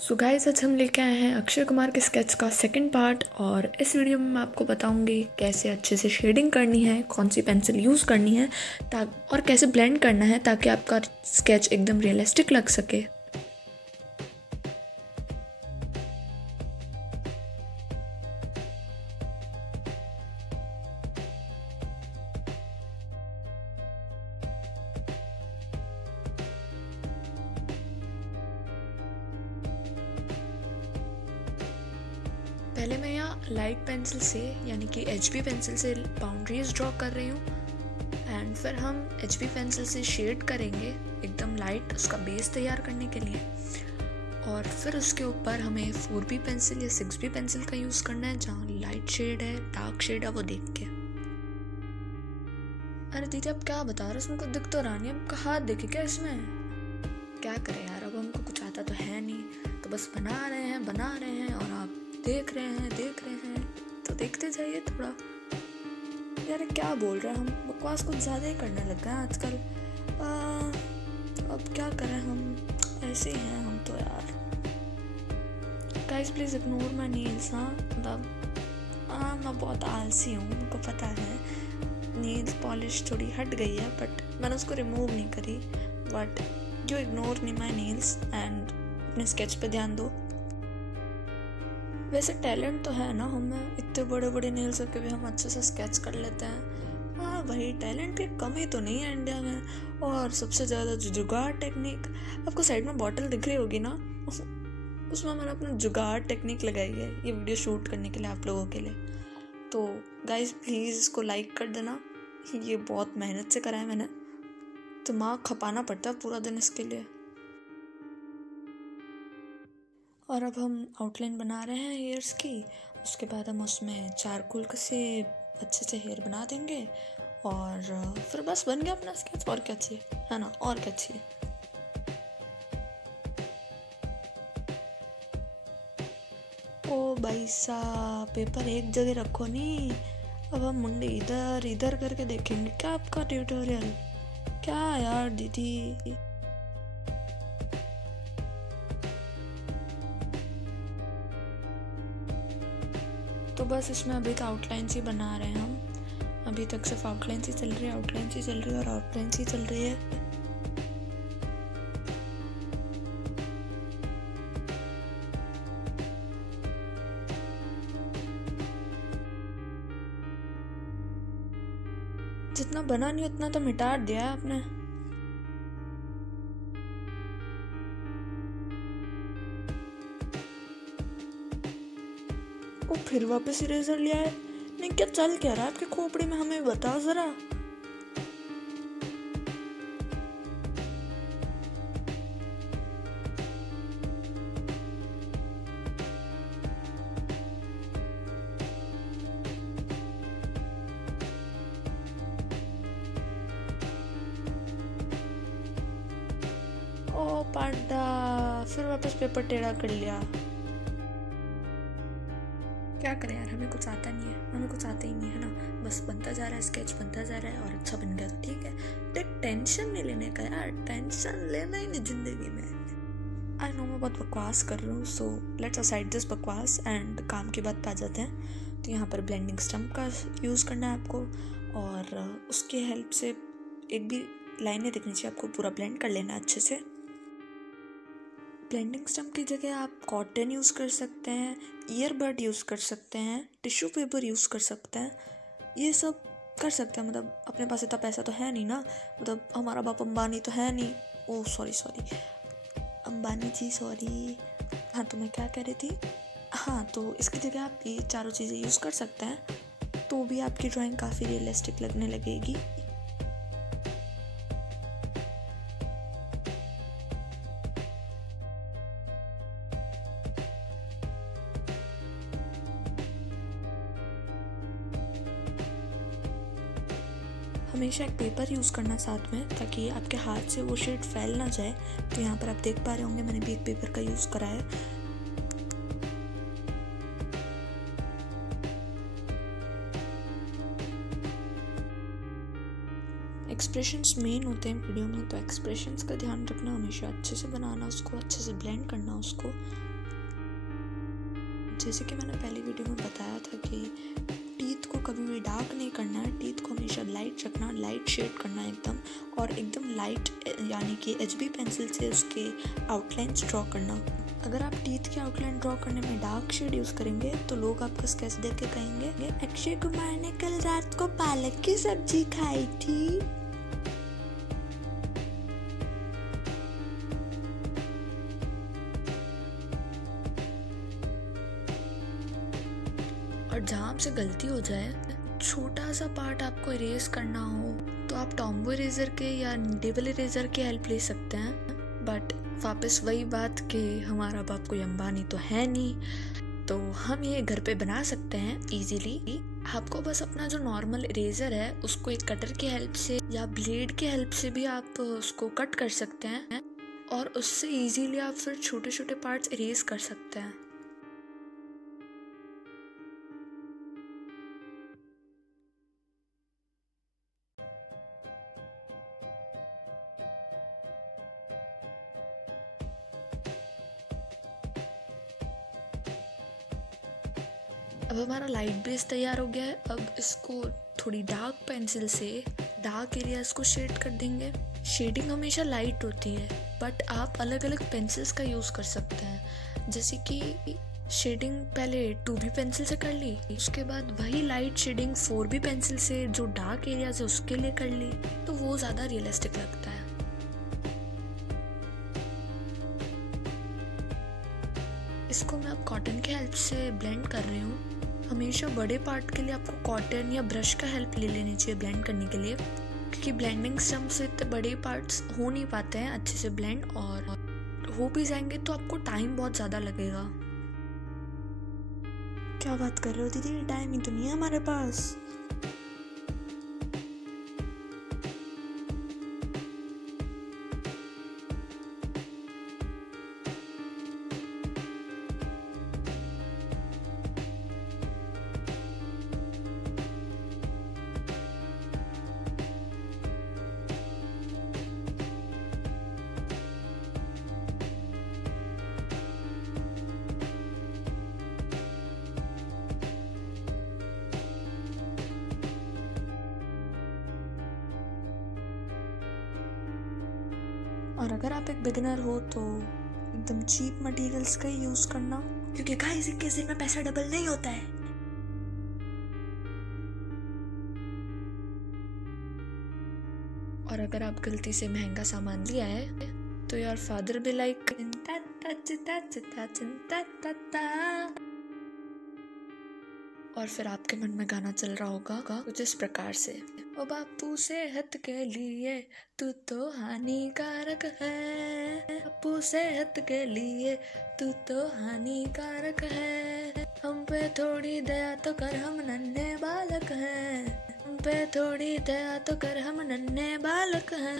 So guys, आज हम लेके आए हैं अक्षय कुमार के स्केच का सेकंड पार्ट। और इस वीडियो में मैं आपको बताऊंगी कैसे अच्छे से शेडिंग करनी है, कौन सी पेंसिल यूज़ करनी है और कैसे ब्लेंड करना है ताकि आपका स्केच एकदम रियलिस्टिक लग सके। पहले मैं यहाँ लाइट पेंसिल से यानी कि HB पेंसिल से बाउंड्रीज ड्रॉ कर रही हूँ एंड फिर हम HB पेंसिल से शेड करेंगे एकदम लाइट, उसका बेस तैयार करने के लिए। और फिर उसके ऊपर हमें 4B पेंसिल या 6B पेंसिल का यूज़ करना है, जहाँ लाइट शेड है, डार्क शेड है, वो देख के। अरे दीदी, आप क्या बता रहे हो? इसमें कुछ दिख तो रहा नहीं, अब हाथ देखे क्या इसमें? क्या करें यार, अब हमको कुछ आता तो है नहीं, तो बस बना रहे हैं और आप देख रहे हैं तो देखते जाइए थोड़ा। यार क्या बोल रहे हैं, हम बकवास कुछ ज़्यादा ही करने लग गए आजकल। अब क्या करें, हम ऐसे ही हैं हम तो यार। Guys please ignore my nails. हाँ मतलब मैं बहुत आलसी हूँ, मुझको पता है। नेल्स पॉलिश थोड़ी हट गई है बट मैंने उसको रिमूव नहीं करी। But you ignore me my nails and अपने स्केच पे ध्यान दो। वैसे टैलेंट तो है ना, हमें इतने बड़े बड़े नेल्स करके भी हम अच्छे से स्केच कर लेते हैं। हाँ वही, टैलेंट की कमी तो नहीं है इंडिया में। और सबसे ज़्यादा जुगाड़ टेक्निक, आपको साइड में बॉटल दिख रही होगी ना, उसमें मैंने अपना जुगाड़ टेक्निक लगाई है ये वीडियो शूट करने के लिए, आप लोगों के लिए। तो गाइज प्लीज़ इसको लाइक कर देना, ये बहुत मेहनत से करा है मैंने, दिमाग खपाना पड़ता है पूरा दिन इसके लिए। और अब हम आउटलाइन बना रहे हैं हेयर्स की। उसके बाद हम उसमें चारकोल से अच्छे से हेयर बना देंगे और फिर बस बन गया अपना स्केच। और क्या चाहिए, है ना, और क्या चाहिए। ओ भाई साहब, पेपर एक जगह रखो नहीं, अब हम मुंडे इधर इधर करके देखेंगे क्या आपका ट्यूटोरियल? क्या यार दीदी। तो बस इसमें अभी तो आउटलाइंस ही बना रहे हैं हम। अभी तक सिर्फ आउटलाइंस ही चल रही है और आउटलाइंस ही चल रही है। जितना बना नहीं उतना तो मिटा दिया है आपने। वो फिर वापस इरेजर लिया है। नहीं, क्या चल क्या रहा है आपके खोपड़ी में, हमें बताओ जरा। ओ पांडा, फिर वापस पेपर टेढ़ा कर लिया। क्या करें यार, हमें कुछ आता नहीं है, हमें कुछ आता ही नहीं है ना। बस बनता जा रहा है, स्केच बनता जा रहा है और अच्छा बन गया तो ठीक है। टेंशन नहीं लेने का यार, टेंशन लेना ही नहीं जिंदगी में। आई नो मैं बहुत बकवास कर रहा हूँ, सो लेट्स असाइड दिस बकवास एंड काम की बात पे आ जाते हैं। तो यहाँ पर ब्लेंडिंग स्टम्प का यूज़ करना है आपको और उसकी हेल्प से एक भी लाइनें दिखनी चाहिए आपको, पूरा ब्लेंड कर लेना अच्छे से। ब्लेंडिंग स्टम्प की जगह आप कॉटन यूज़ कर सकते हैं, ईयरबड यूज़ कर सकते हैं, टिश्यू पेपर यूज़ कर सकते हैं, ये सब कर सकते हैं। मतलब अपने पास इतना पैसा तो है नहीं ना, मतलब हमारा बाप अंबानी तो है नहीं। ओह सॉरी अंबानी जी, सॉरी। हाँ तो मैं क्या कह रही थी, हाँ तो इसकी जगह आप ये चारों चीज़ें यूज़ कर सकते हैं, तो भी आपकी ड्राइंग काफ़ी रियलिस्टिक लगने लगेगी। हमेशा एक पेपर यूज़ करना साथ में, ताकि आपके हाथ से वो शेड फैल ना जाए। तो यहाँ पर आप देख पा रहे होंगे मैंने भी एक पेपर का यूज़ करा है। एक एक्सप्रेशंस मेन होते हैं वीडियो में, तो एक्सप्रेशंस का ध्यान रखना, हमेशा अच्छे से बनाना उसको, अच्छे से ब्लेंड करना उसको। जैसे कि मैंने पहली वीडियो में बताया था कि टीथ को कभी भी डार्क नहीं करना है, टीथ को हमेशा लाइट रखना, लाइट शेड करना एकदम, और एकदम लाइट यानी कि HB पेंसिल से उसके आउटलाइंस ड्रॉ करना। अगर आप टीथ की आउटलाइन ड्रॉ करने में डार्क शेड यूज़ करेंगे तो लोग आपका स्केच देख के कहेंगे अक्षय कुमार ने कल रात को पालक की सब्जी खाई थी। और जहाँ आपसे गलती हो जाए, छोटा सा पार्ट आपको इरेज करना हो, तो आप टॉम्बो इरेजर के या डेबल इरेजर की हेल्प ले सकते हैं। बट वापस वही बात कि हमारा बाप कोई अंबानी तो है नहीं, तो हम ये घर पे बना सकते हैं इजीली। आपको बस अपना जो नॉर्मल इरेजर है उसको एक कटर की हेल्प से या ब्लेड की हेल्प से भी आप उसको कट कर सकते हैं, और उससे इजीली आप फिर छोटे छोटे पार्ट्स इरेज कर सकते हैं। अब हमारा लाइट बेस तैयार हो गया है। अब इसको थोड़ी डार्क पेंसिल से डार्क एरियाज को शेड कर देंगे। शेडिंग हमेशा लाइट होती है, बट आप अलग अलग पेंसिल्स का यूज़ कर सकते हैं। जैसे कि शेडिंग पहले 2B पेंसिल से कर ली, उसके बाद वही लाइट शेडिंग 4B पेंसिल से जो डार्क एरियाज है उसके लिए कर ली, तो वो ज़्यादा रियलिस्टिक लगता है। इसको मैं अब कॉटन की हेल्प से ब्लेंड कर रही हूँ। हमेशा बड़े पार्ट के लिए आपको कॉटन या ब्रश का हेल्प ले लेनी चाहिए ब्लेंड करने के लिए, क्योंकि ब्लेंडिंग स्टम्प से इतने बड़े पार्ट्स हो नहीं पाते हैं अच्छे से ब्लेंड, और हो भी जाएंगे तो आपको टाइम बहुत ज़्यादा लगेगा। क्या बात कर रहे हो दीदी, टाइम ही तो नहीं है हमारे पास। और अगर आप एक बिगिनर हो तो एकदम चीप मटेरियल्स का ही यूज़ करना, क्योंकि गाइस 21 दिन में पैसा डबल नहीं होता है। और अगर आप गलती से महंगा सामान लिया है तो योर फादर भी लाइक और फिर आपके मन में गाना चल रहा होगा कुछ इस प्रकार से, ओ बापू सेहत के लिए तू तो हानिकारक है, बापू सेहत के लिए तू तो हानिकारक है, हम पे थोड़ी दया तो कर हम नन्हे बालक हैं, हम पे थोड़ी दया तो कर हम नन्हे बालक हैं।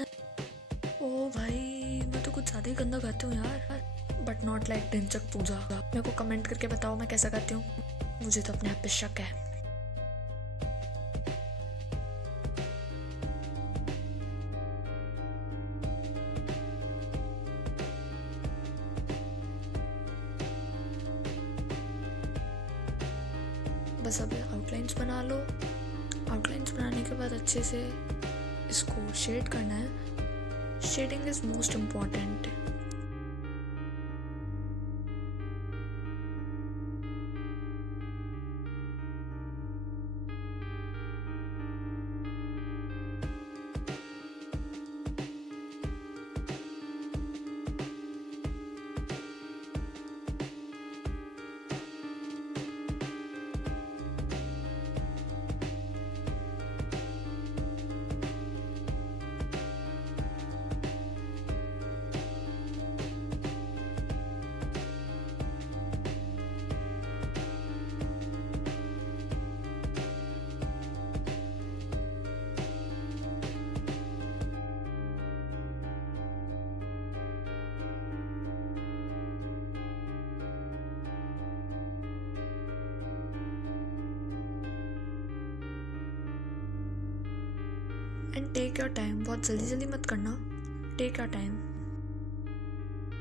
ओ भाई मैं तो कुछ ज़्यादा ही गंदा गाती हूँ यार, बट नॉट लाइक ढिंचक पूजा। मेरे को कमेंट करके बताओ मैं कैसा गाती हूँ, मुझे तो अपने आप पे शक है। बस अब आउटलाइंस बना लो। आउटलाइंस बनाने के बाद अच्छे से इसको शेड करना है। Shading is most important. And take your time, बहुत जल्दी जल्दी मत करना, टेक योर टाइम।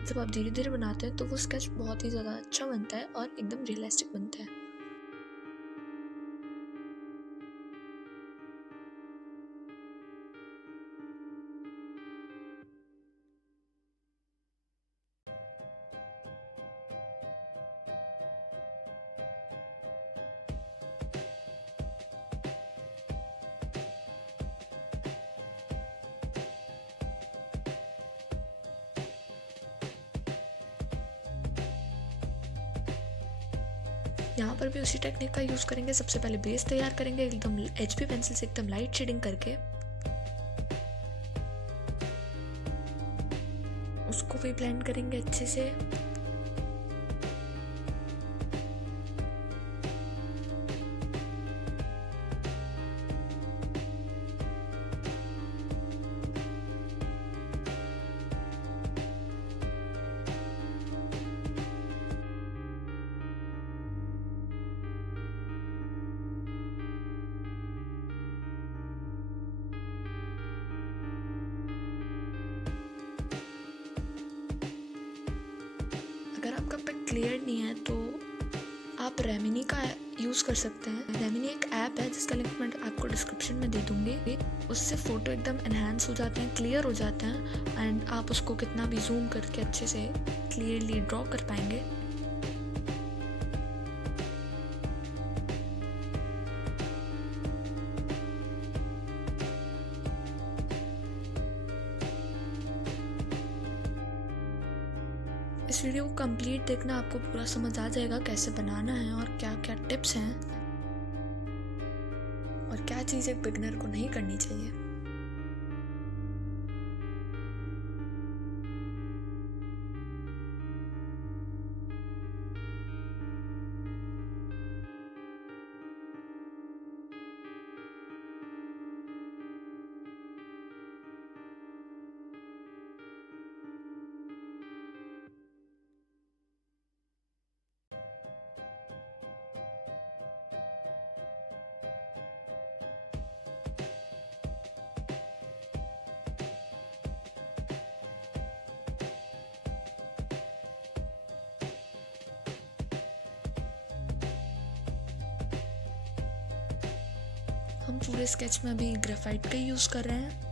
जब आप धीरे धीरे बनाते हैं तो वो स्केच बहुत ही ज़्यादा अच्छा बनता है और एकदम रियलिस्टिक बनता है। यहाँ पर भी उसी टेक्निक का यूज़ करेंगे। सबसे पहले बेस तैयार करेंगे एकदम HB पेंसिल से एकदम लाइट शेडिंग करके, उसको भी ब्लेंड करेंगे अच्छे से। अगर आपका पिक क्लियर नहीं है तो आप रेमिनी का यूज़ कर सकते हैं। रेमिनी एक ऐप है जिसका लिंक मैं आपको डिस्क्रिप्शन में दे दूँगी। उससे फ़ोटो एकदम एनहांस हो जाते हैं, क्लियर हो जाते हैं एंड आप उसको कितना भी जूम करके अच्छे से क्लियरली ड्रॉ कर पाएंगे। इस वीडियो को कंप्लीट देखना, आपको पूरा समझ आ जाएगा कैसे बनाना है और क्या क्या टिप्स हैं और क्या चीज़ एक बिगनर को नहीं करनी चाहिए। हम पूरे स्केच में अभी ग्रेफाइट का यूज़ कर रहे हैं।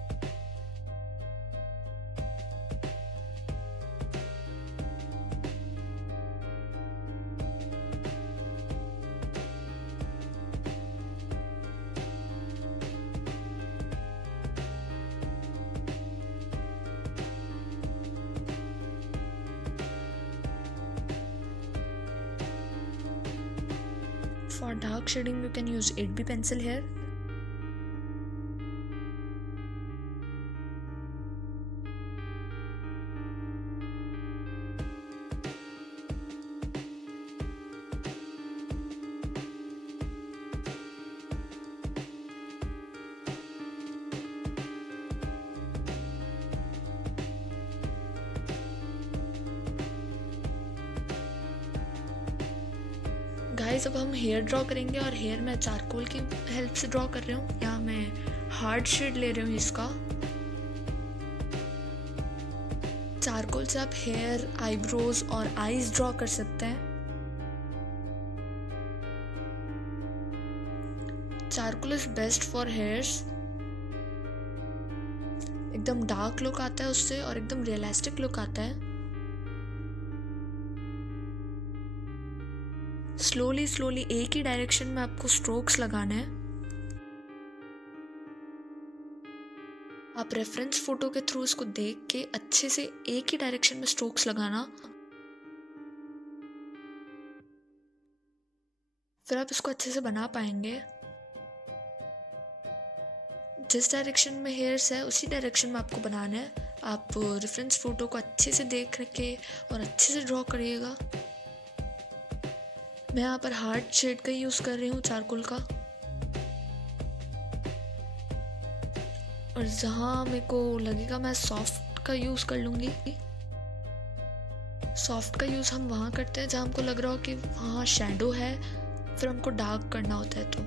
For dark shading you can use 8B pencil here. Guys अब हम हेयर ड्रॉ करेंगे और हेयर मैं चारकोल की हेल्प से ड्रॉ कर रही हूँ। यहाँ मैं हार्ड शेड ले रही हूँ इसका। चारकोल से आप हेयर, आईब्रोज और आईज ड्रॉ कर सकते हैं। Charcoal is best for hairs. एकदम डार्क लुक आता है उससे और एकदम रियलिस्टिक लुक आता है। स्लोली एक ही डायरेक्शन में आपको स्ट्रोक्स लगाना है। आप रेफरेंस फोटो के थ्रू इसको देख के अच्छे से एक ही डायरेक्शन में स्ट्रोक्स लगाना। फिर आप इसको अच्छे से बना पाएंगे। जिस डायरेक्शन में हेयर्स है उसी डायरेक्शन में आपको बनाना है। आप रेफरेंस फोटो को अच्छे से देख के और अच्छे से ड्रॉ करिएगा। मैं यहाँ पर हार्ड शेड का यूज़ कर रही हूँ चारकोल का। और जहाँ मेरे को लगेगा मैं सॉफ्ट का यूज़ कर लूँगी। सॉफ्ट का यूज़ हम वहाँ करते हैं जहाँ हमको लग रहा हो कि वहाँ शैडो है, फिर हमको डार्क करना होता है। तो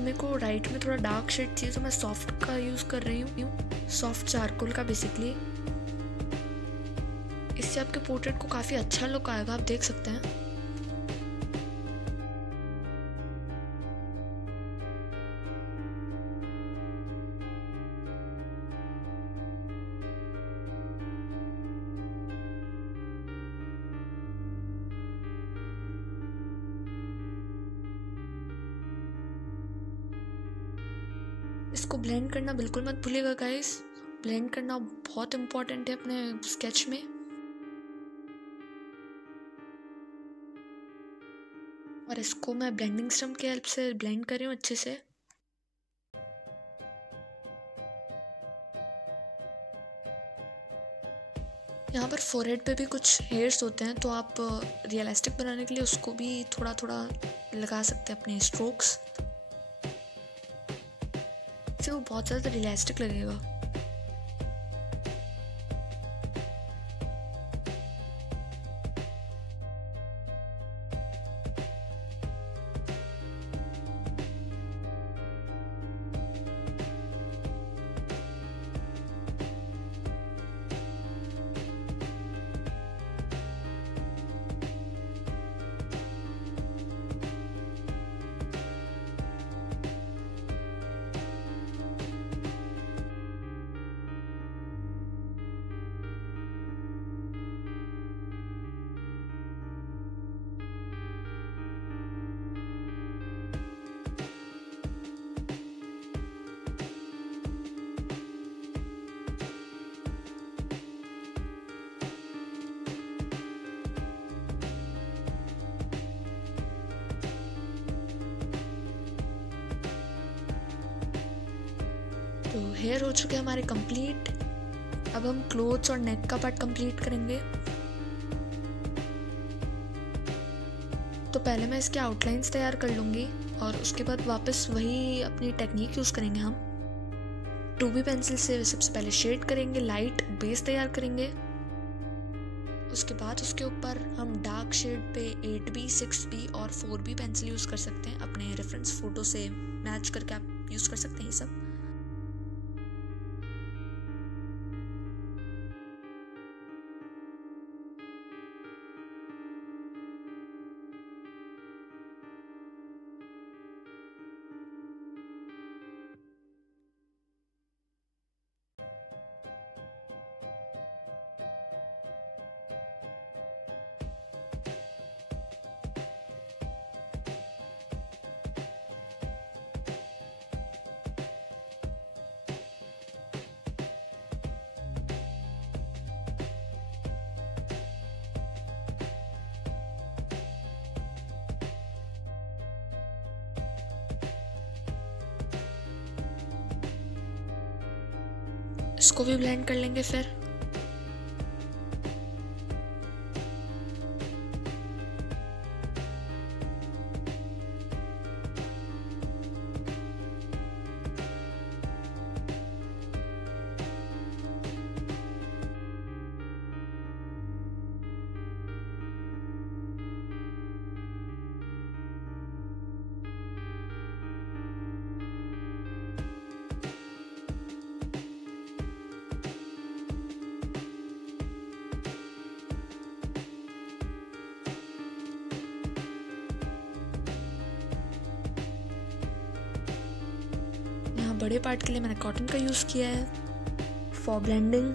अब मेरे को राइट में थोड़ा डार्क शेड चाहिए, तो मैं सॉफ्ट का यूज़ कर रही हूँ, सॉफ्ट चारकोल का बेसिकली। इससे आपके पोर्ट्रेट को काफ़ी अच्छा लुक आएगा, आप देख सकते हैं। इसको ब्लेंड करना बिल्कुल मत भूलिएगा गाइस, ब्लेंड करना बहुत इम्पोर्टेंट है अपने स्केच में। और इसको मैं ब्लेंडिंग स्टम्प की हेल्प से ब्लेंड कर रही हूँ अच्छे से। यहाँ पर फोरहेड पे भी कुछ हेयर्स होते हैं, तो आप रियलिस्टिक बनाने के लिए उसको भी थोड़ा थोड़ा लगा सकते हैं अपने स्ट्रोक्स, इससे वो बहुत ज़्यादा रियलिस्टिक लगेगा। तो हेयर हो चुके हैं हमारे कंप्लीट। अब हम क्लोथ्स और नेक का पार्ट कंप्लीट करेंगे। तो पहले मैं इसके आउटलाइंस तैयार कर लूँगी और उसके बाद वापस वही अपनी टेक्निक यूज़ करेंगे हम। 2B पेंसिल से सबसे पहले शेड करेंगे, लाइट बेस तैयार करेंगे। उसके बाद उसके ऊपर हम डार्क शेड पे 8B, 6B और 4B पेंसिल यूज़ कर सकते हैं। अपने रेफरेंस फ़ोटो से मैच करके आप यूज़ कर सकते हैं ये सब। इसको भी ब्लेंड कर लेंगे फिर। बड़े पार्ट के लिए मैंने कॉटन का यूज़ किया है फॉर ब्लेंडिंग।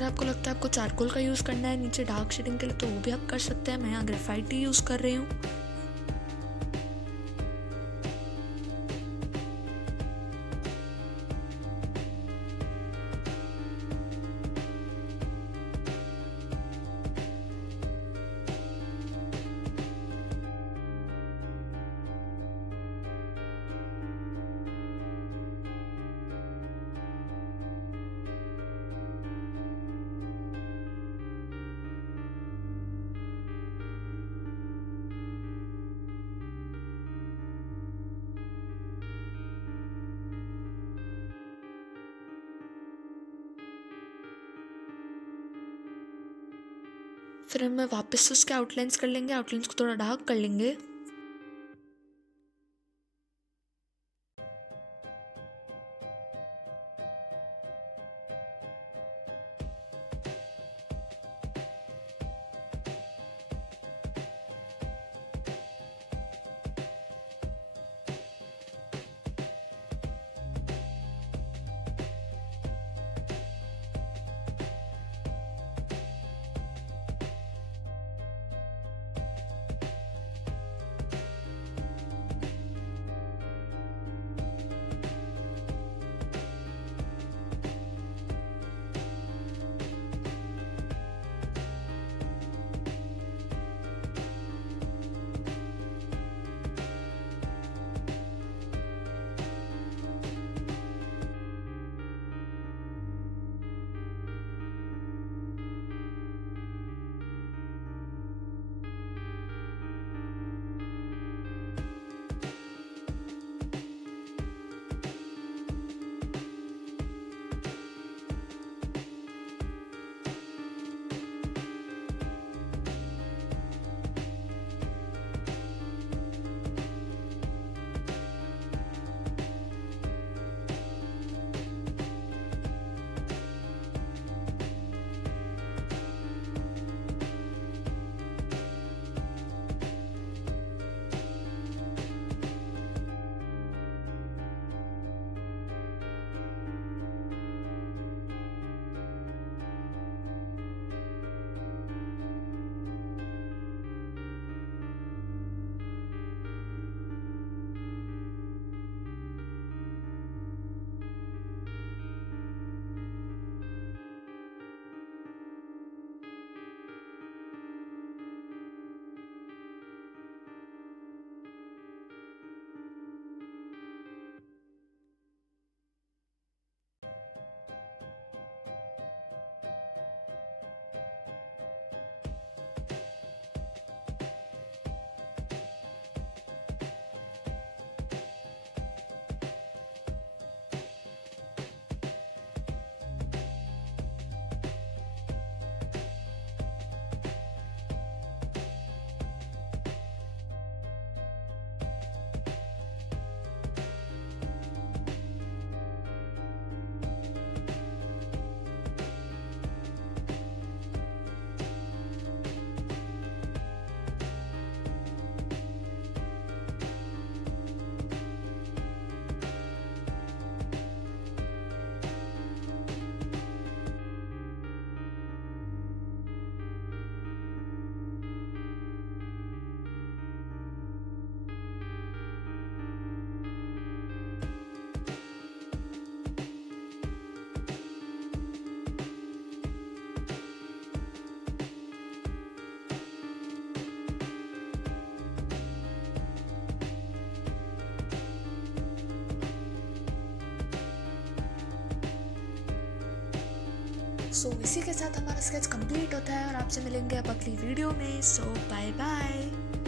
अगर आपको लगता है आपको चारकोल का यूज़ करना है नीचे डार्क शेडिंग के लिए तो वो भी आप कर सकते हैं। मैं यहाँ ग्रेफाइट ही यूज़ कर रही हूँ। फिर हम वापस से उसके आउटलाइंस कर लेंगे, आउटलाइंस को थोड़ा डार्क कर लेंगे। सो इसी के साथ हमारा स्केच कंप्लीट होता है और आपसे मिलेंगे अब अगली वीडियो में। सो बाय बाय।